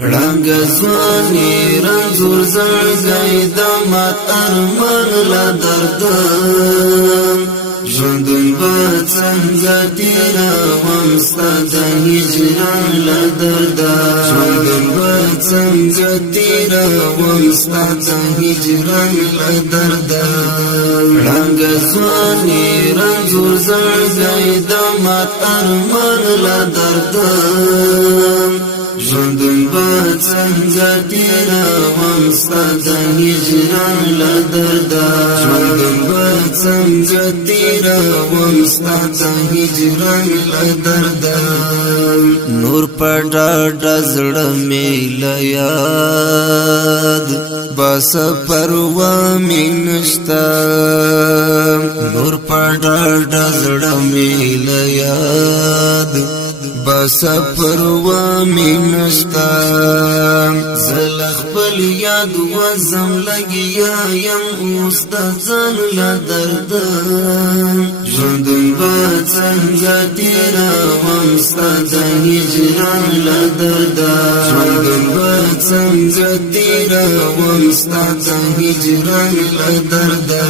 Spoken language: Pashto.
رنگ زوانی رنزور زرگی دامت ارمان لدردم ژوندون به څنګه تیروم ستا د هجران له درده ژوندون به څنګه تیروم ستا د هجران له درده رنګ ځواني رنځور زړګی د مات ارمان له درده ژوندون به څنګه تیروم ستا د هجران له درده ژوندون به څنګه تیروم ستا د هجران له درده نور په ډاډه زړه مې له یاد بس پروا مې نشته نور په ډاډه زړه مې له یاد بس پروا مې نشته زه خپل یاد وزم لګیا یم اوس د ځان له درده ژوندون به څنګه تیروم ستا د هجران له درده ژوندون به څنګه تیروم ستا د هجران له درده